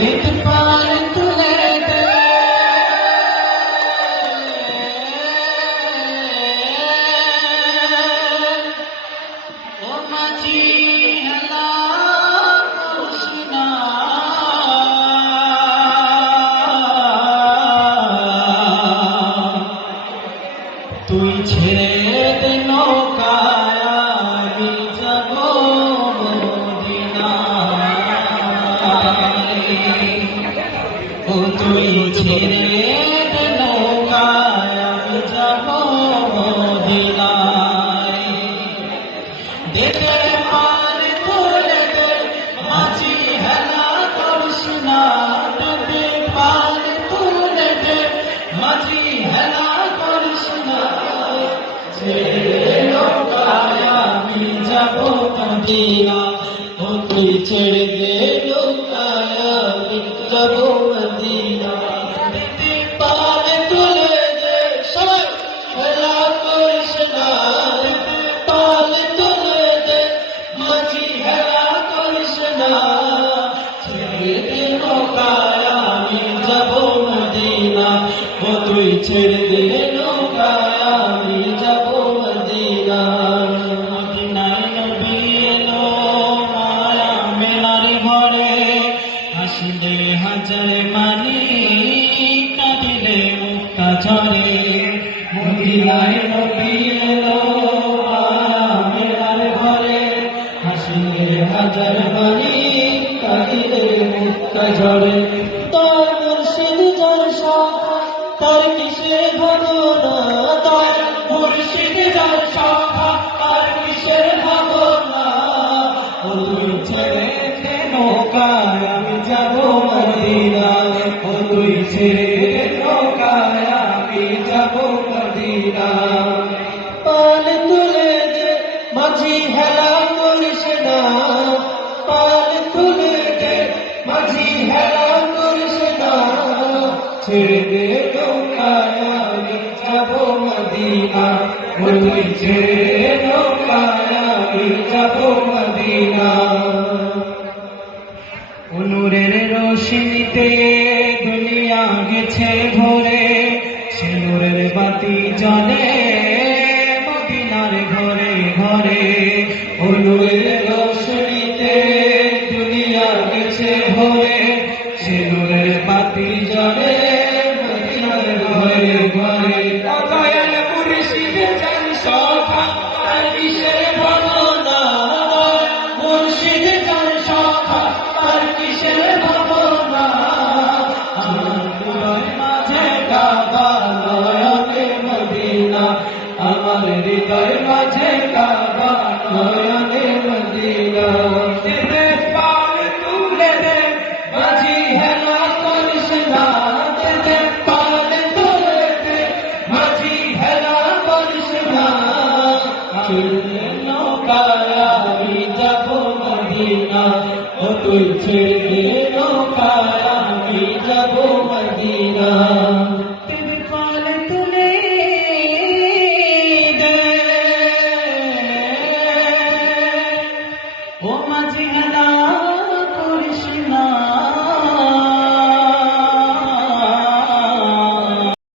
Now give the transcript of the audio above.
দিত পার তুলে দে ও মাঝি হেলা করিস না তুই ছেড়ে দে নৌকায় আমি যাব ও তুই ছেড়ে দে নৌকায় আমি যাব মদিনায় দেখে পার তুলে দে মাঝি হেলা করিস না দেখে পার তুলে দে মাঝি হেলা করিস না ছেড়ে নৌকায় আমি যাব মদিনা ও তুই ছেড়ে দে নৌকায় আমি যাব মদিনা দিতে পার তুলে দে সবাই হেলা করিস না দিতে পার তুলে দে মাঝি হেলা করিস না ছেড়ে দে নৌকায় আমি যাব মদিনা ও তুই ছেড়ে দে নৌকায় আমি যাব মদিনা মদিনায় নবী এলো মায়া মেলার ঘরে হাসিলে হাজার মানি কাঁদিলে মুক্তা ঝরে মদিনায় নবী এলো মায়া মেলার ঘরে হাসিলে হাজার মানি কাঁদিলে মুক্তা ঝরে তার মুর্শিদ যার শাখা তার কিসের ভাবনা তার মুর্শিদ যার শাখা তার কিসের ভাবনা ও তুই ছেড়ে দে নৌকায় আমি যাব মদিনা ও তুই ছেড়ে দে নৌকায় আমি যাব মদিনা পাল তুলে দে মাঝি হেলা করিস না পাল তুলে দে মাঝি হেলা করিস না ছেড়ে দে নৌকায় আমি যাব মদিনা ও তুই ছেড়ে দে নৌকায় আমি যাব মদিনা নূরের রোশনীতে দুনিয়া গেছে ভরে সে নূরের বাতি জ্বলে মদিনার ঘরে ঘরে ও নূরের রোশনীতে দুনিয়া গেছে ভরে সে নূরের বাতি জ্বলে মদিনার ঘরে ঘরে দয়াল মুর্শিদ যার শাখা তার কিসের ভাবনা মুর্শিদ যার শাখা তার কিসের ভাবনা আমার হৃদয় মাঝে কাবা নয়নে মদিনা আমার হৃদয় মাঝে কাবা নয়নে মদিনা দে পাল তুলে দে মাঝি হেলা করিস না দে পাল তুলে দে মাঝি হেলা করিস না ছেড়ে নৌকায় আমি যাব মদিনা ও তুই ছেড়ে দে